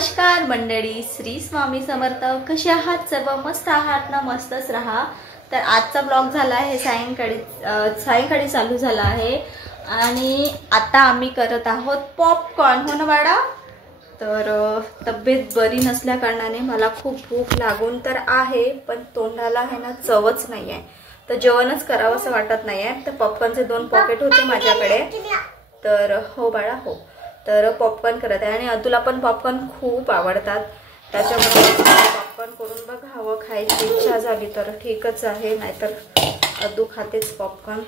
नमस्कार मंडळी, श्री स्वामी समर्थ. कसे आहात सर्व? मस्त आहात ना? मस्तच राहा. तर आजचा ब्लॉग झाला आहे सायंकाळी चालू झाला आहे आणि आता आम्ही करत आहोत पॉपकॉर्न. हो ना बाळा? तर तब्येत बरी नसल्या कारणाने मला खूप भूक लागून तर आहे, पण तोंडाला आहे ना चवच नाही आहे, तर जेवणच करावं असं वाटत नाही आहे. तर पॉपकॉर्नचे 2 पॉकेट होते माझ्याकडे. तर हो बाळा, हो. तर पॉपकॉर्न करत आहे आणि अतुला पण पॉपकॉर्न खूप आवडतात, त्याच्यामुळे पॉपकॉर्न करून बघावं. खायची इच्छा झाली तर ठीकच आहे, नाहीतर अदू खातेच पॉपकॉर्न.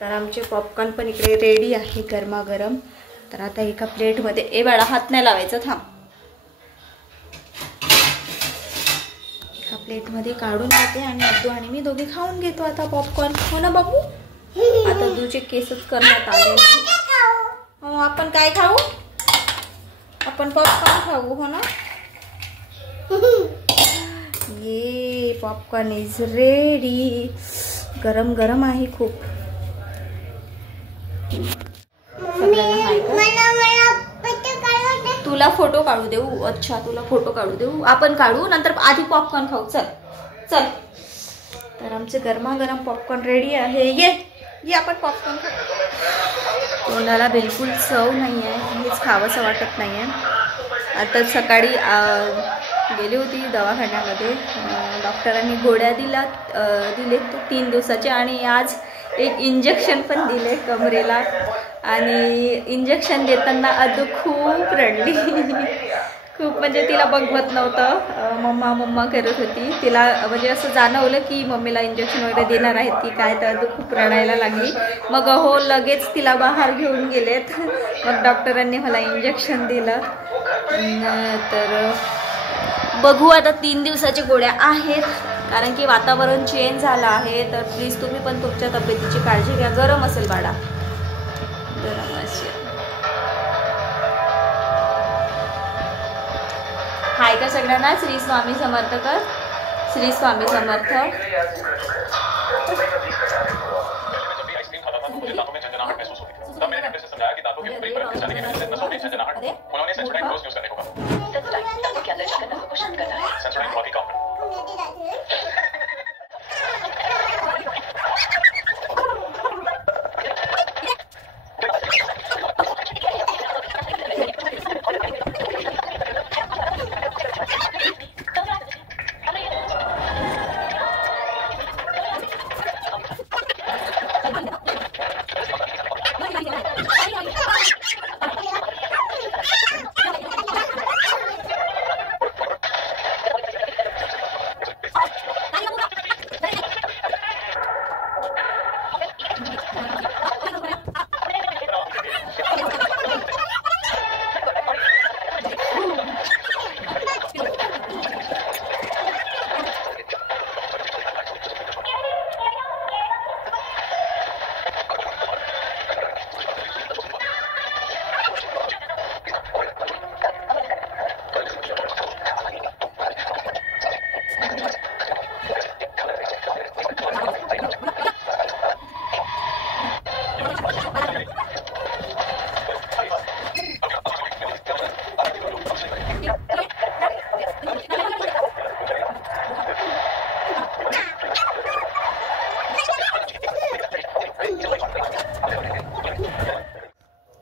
तर आमचे पॉपकॉर्न पण इकडे रेडी आहे गरमागरम. तर आता एका प्लेटमध्ये, ए बाळा हात नाही लावायचं, थांब. एका प्लेटमध्ये काढून घेते आणि अदू आणि मी दोघे खाऊन घेतो आता पॉपकॉर्न. हो ना बाबू? आता अदूचे केसच करण्यात आले नाही. हो, आपण काय खाऊ? आपण पॉपकॉर्न खाऊ. हो ना? ये पॉपकॉर्न इज रेडी. गरम गरम आहे खूप. तुला फोटो काढू देऊ? अच्छा, तुला फोटो काढू देऊ. आपण काढू, नंतर आधी पॉपकॉर्न खाऊ. चल चल. तर आमचे गरमागरम पॉपकॉर्न रेडी आहे. ये आपण पॉपकॉर्न खाऊ. तोंडाला बिलकुल चव नाही आहे, हेच खावंसं वाटत नाही आहे. आता सकाळी गेली होती दवाखान्यामध्ये. डॉक्टरांनी गोळ्या दिले 3 दिवसाचे आणि आज एक इंजेक्शन पण दिले कमरेला. आणि इंजेक्शन देताना अदू खूप रडली. खूप म्हणजे तिला बघवत नव्हतं, मम्मा मम्मा करत होती. तिला म्हणजे असं जाणवलं की मम्मीला इंजेक्शन वगैरे देणार आहेत की काय, तर अदू खूप रडायला लागली. मग हो, लगेच तिला बाहेर घेऊन गेलेत. मग डॉक्टरांनी मला इंजेक्शन दिलं. तर बघू, आता 3 दिवसाच्या गोळ्या आहेत, कारण की वातावरण चेंज झालं आहे. तर प्लीज तुम्ही पण तुमच्या तब्येतीची काळजी घ्या. गरम असेल बाळा, गरम असेल. हाय का सगळ्यांना? श्री स्वामी समर्थ कर. श्री स्वामी समर्थ.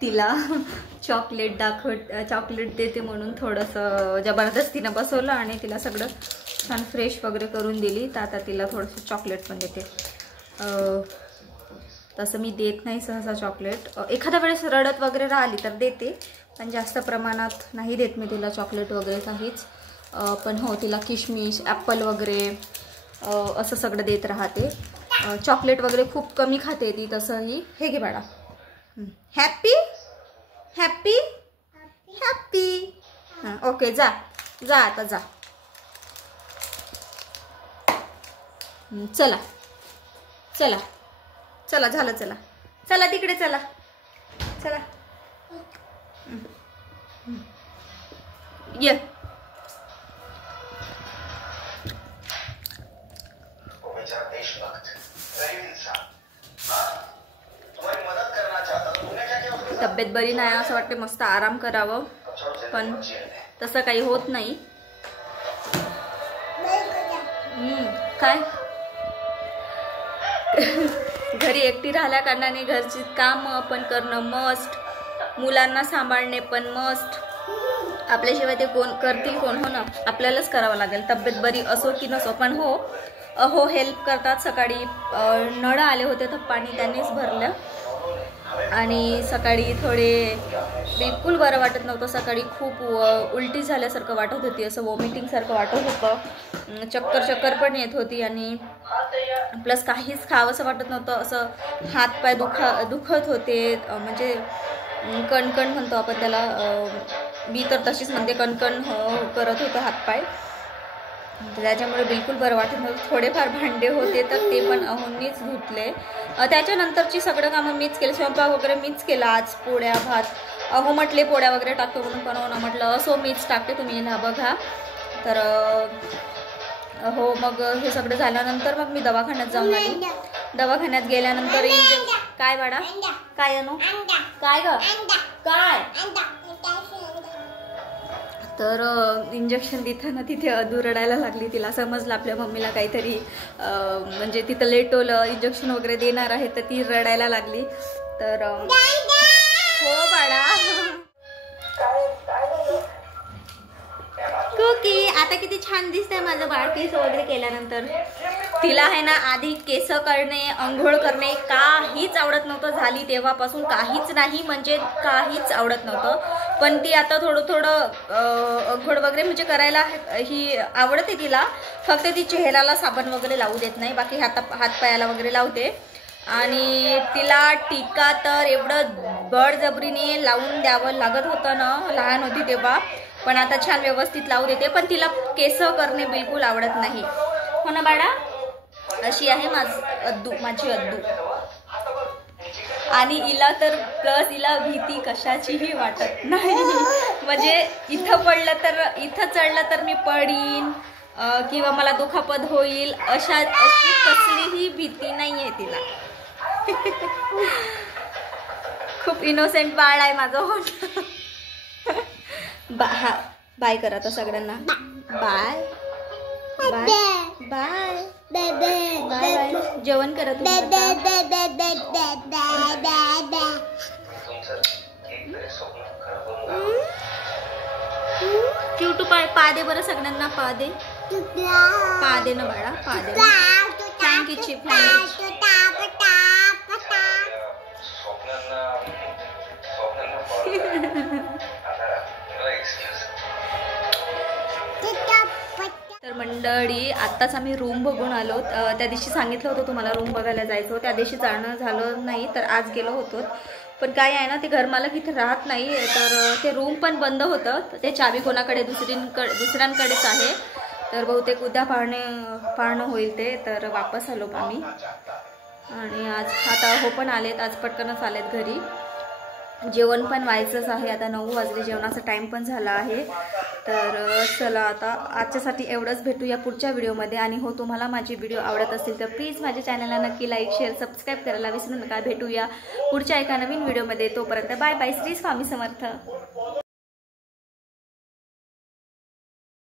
तिला चॉकलेट देते म्हणून थोडंसं जबरदस्तीनं बसवलं आणि तिला सगळं छान फ्रेश वगैरे करून दिली. तर आता तिला थोडंसं चॉकलेट पण देते. तसं मी देत नाही सहसा चॉकलेट. एखाद्या वेळेस रडत वगैरे राहिली तर देते, पण जास्त प्रमाणात नाही देत मी तिला चॉकलेट वगैरे काहीच. पण हो, तिला किशमिश, ॲपल वगैरे असं सगळं देत राहते. चॉकलेट वगैरे खूप कमी खाते ती तसंही. हे घे बाळा. Happy happy happy. हां, ओके, जा जा आता जा. चला चला चला, झालं. चला चला तिकडे, चला चला. ये. तब्येत बरी नाही असं वाटते, मस्त आराम करावं, पण तसं काही होत नाही. काय घरी एकटी राहिल्या कारणाने घरची कामं पण करणं मस्ट, मुलांना सांभाळणे पण मस्ट. आपल्याशिवाय ते कोण करतील, कोण हो ना, आपल्यालाच करावं लागेल. तब्येत बरी असो की नसो, पण हो हेल्प करतात. सकाळी नळ आले होते तर पाणी त्यांनीच भरलं आणि सकाळी थोडे बिलकुल बरं वाटत नव्हतं. सकाळी खूप उलटी झाल्यासारखं वाटत होती, असं वॉमिटिंगसारखं वाटत होतं, चक्कर पण येत होती आणि प्लस काहीच खावंसं वाटत नव्हतं. असं हातपाय दुखत होते, म्हणजे कणकण म्हणतो आपण त्याला, मी तर तशीच म्हणते, कणकण करत होतं हातपाय. त्याच्यामुळे बिलकुल बरं वाटत नव्हतं. थोडेफार भांडे होते तर ते पण मीच धुतले. त्याच्यानंतरची सगळं कामं मीच केलं. स्वयंपाक वगैरे मीच केला. आज पोळ्या भात म्हटले पोळ्या वगैरे टाकतो म्हणून, पण म्हटलं असो मीच टाकते, तुम्ही ना बघा. तर मग हे सगळं झाल्यानंतर मग मी दवाखान्यात जाऊन आली. दवाखान्यात गेल्यानंतर काय बाळा, काय आणू, काय ग, काय, तर इंजेक्शन देताना तिथे अधू रडायला लागली. तिला समजलं आपल्या मम्मीला काहीतरी म्हणजे तिथं लेटवलं, इंजेक्शन वगैरे देणार आहे, तर ती रडायला लागली. तर हो बाळा, कुकी आता किती छान दिसतंय माझं बाळ केस वगैरे केल्यानंतर. तिला आहे ना आधी केस करणे, अंघोळ करणे काहीच आवडत नव्हतं. झाली तेव्हापासून काहीच नाही, म्हणजे काहीच आवडत नव्हतं. पण ती आता थोडं अंघोळ वगैरे म्हणजे करायला ही आवडते तिला. फक्त ती चेहऱ्याला साबण वगैरे लावू देत नाही, बाकी हातपायाला वगैरे लावते. आणि तिला टीका तर एवढं बळजबरीने लावून द्यावं लागत होतं ना, लहान होती तेव्हा. पण आता छान व्यवस्थित लावू देते. पण तिला केस करणे बिलकुल आवडत नाही, हो ना बाळा. अशी आहे माझी अद्दू. आणि हिला तर प्लस हिला भीती कशाचीही वाटत नाही. म्हणजे इथं चढलं तर मी पडीन किंवा मला दुखापत होईल अशी कसलीही भीती नाहीये तिला. खूप इनोसेंट बाळ आहे माझं. बाय करा आता सगळ्यांना. Bye bye bye bye bye. जेवण करा क्यूटू. पा दे बरं सगळ्यांना, पा दे ना बाळा, पा दे. Thank you chip. तर मंडळी आत्ताच आम्ही रूम बघून आलो. त्या दिवशी सांगितलं होतं तुम्हाला रूम बघायला जायचं, त्या दिवशी जाणं झालं नाही, तर आज गेलो होतो. पण काय आहे ना, ते घरमालक इथे राहत नाही, तर ते रूम पण बंद होतं. ते चावी कोणाकडे दुसऱ्यांकडेच आहे. तर बहुतेक उद्या पाहणं होईल ते. तर वापस आलो आम्ही. आणि आता पण आलेत, आज पटकनच आलेत घरी. जेवण पण व्हायचंच आहे. आता 9 वाजले, जेवणाचा टाइम पण झाला आहे. तर चला आता आजच्यासाठी एवढंच. भेटूया पुढच्या व्हिडिओमध्ये. आणि हो, तुम्हाला माझी व्हिडिओ आवडत असतील तर प्लीज माझ्या चॅनलला नक्की लाईक, शेअर, सबस्क्राईब करायला विसरू नका. भेटूया पुढच्या एका नवीन व्हिडिओमध्ये. तोपर्यंत बाय बाय. श्री स्वामी समर्थ.